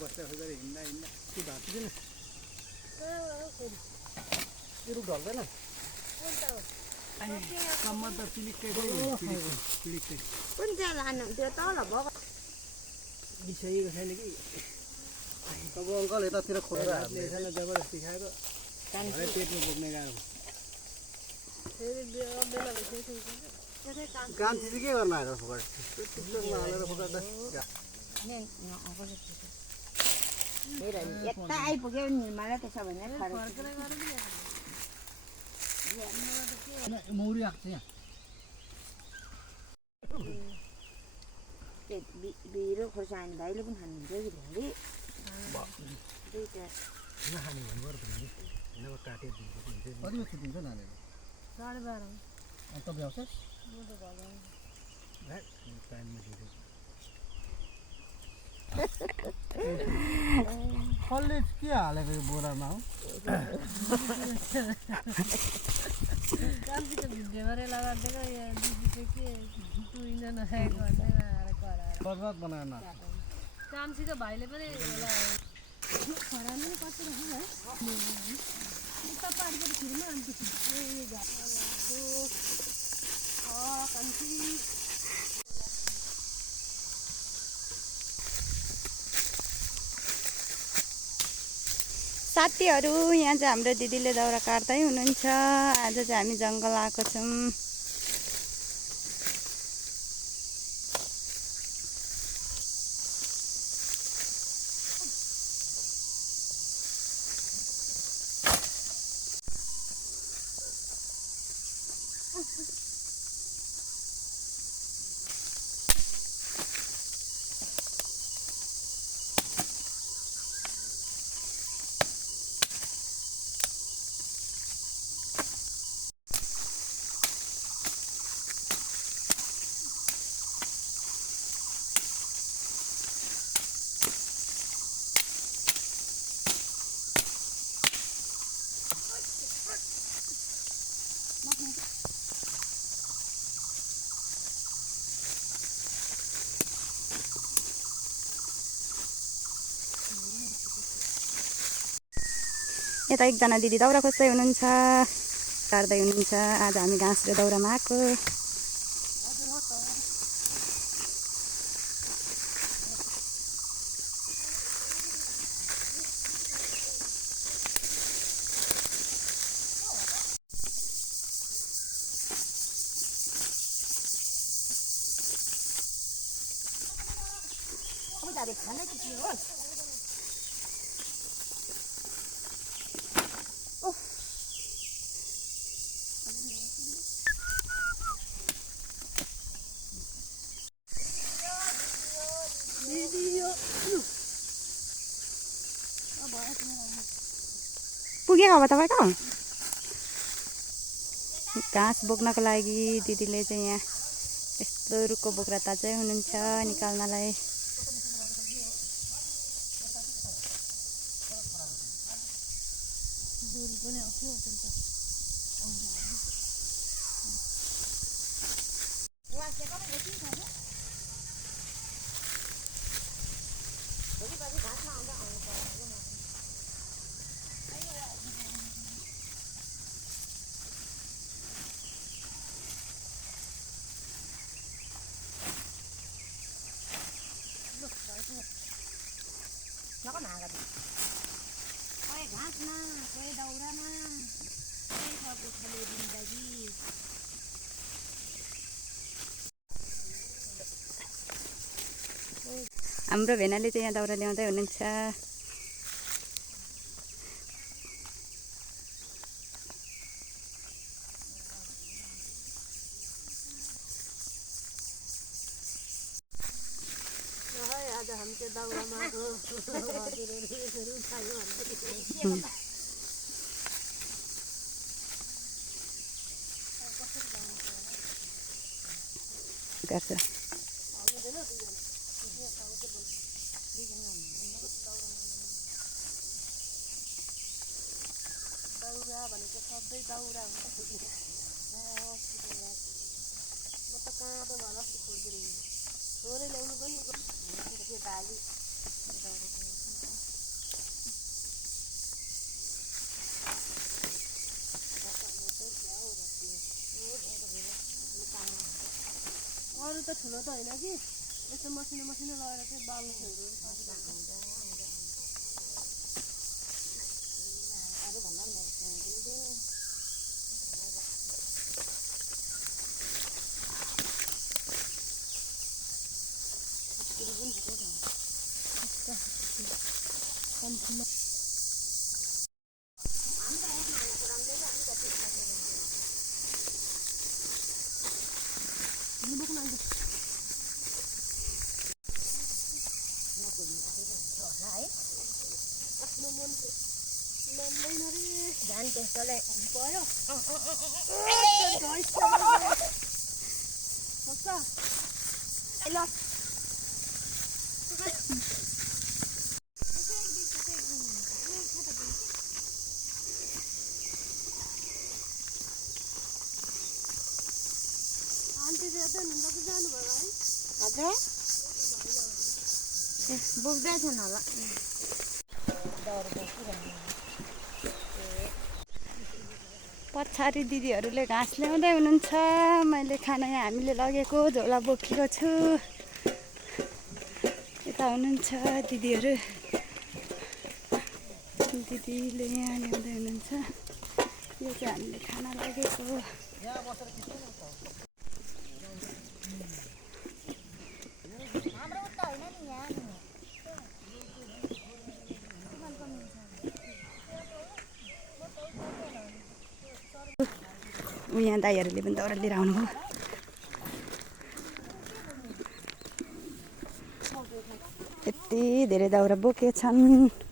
बस्दा फेरि हिँड्दा हिँड्दा के भएको छैन त्यो रुख ढल्दैन कम्मर त पिलिक्कै पिलिक्कै कुन चाहिँ लानु त्यो तल भएको बिसाइएको छैन कि अब अङ्कल यतातिर खोलेर हाल्ने छैन जबरजस्ती खाएर पेटमा बोक्ने गाह्रो काम चाहिँ के गर्न आएको फुकाट टिकटकमा हालेर फुकाट यता आइपुग्यो निर्मला त्यसो भने मौरी आएको छ यहाँ बिरो खोर्सानी भाइले पनि खानुहुन्छ कि धेरै दुईवटा नखाने भन्नु पर्यो नभए काटेर दिन्छ कतिमा छुट्टिन्छ नानीहरू 12:30 अन्त भ्याउँछ कसले के हालेको यो बोरामा हो बर्बाद बनाएन कामसित भाइले पनि खरानी कति साथीहरू यहाँ चाहिँ हाम्रो दिदीले दाउरा काट्दै हुनुहुन्छ आज चाहिँ हामी जङ्गल आएको छौँ यता एकजना दिदी दाउरा खोज्दै हुनुहुन्छ काट्दै हुनुहुन्छ आज हामी घाँस र दाउरामा आएको पुगेको अब तपाईँको घाँस बोक्नको लागि दिदीले चाहिँ यहाँ यस्तो रुखको बोक्रा ताजै हुनुहुन्छ निकाल्नलाई कोही घाँसमा कोही दाउरामा कोही खाले जिन्दगी हाम्रो भेनाले चाहिँ यहाँ दाउरा ल्याउँदै हुनुहुन्छ आज हमके दाउरामा गर्छ दाउरा भनेको सबै दाउरा हुन्छ म त कहाँ त भएर खोज्दै छोरै ल्याउनु पनि त्यो बाली अरू त ठुलो त होइन कि यसो मसिनो मसिनो लगाएर चाहिँ बाल्नुहरू झन् त्यस्तोले भयो ल आन्टी चाहिँ यता हिँड्दा जानुभयो है हजुर बोक्दैछन् होला पछाडि दिदीहरूले घाँस ल्याउँदै हुनुहुन्छ मैले खाना यहाँ हामीले लगेको झोला बोकेको छु यता हुनुहुन्छ दिदीहरू दिदीले यहाँ ल्याउँदै हुनुहुन्छ यो चाहिँ हामीले खाना लगेको यहाँ दाइहरूले पनि दाउरा लिएर आउनुभयो यति धेरै दाउरा बोकेछन्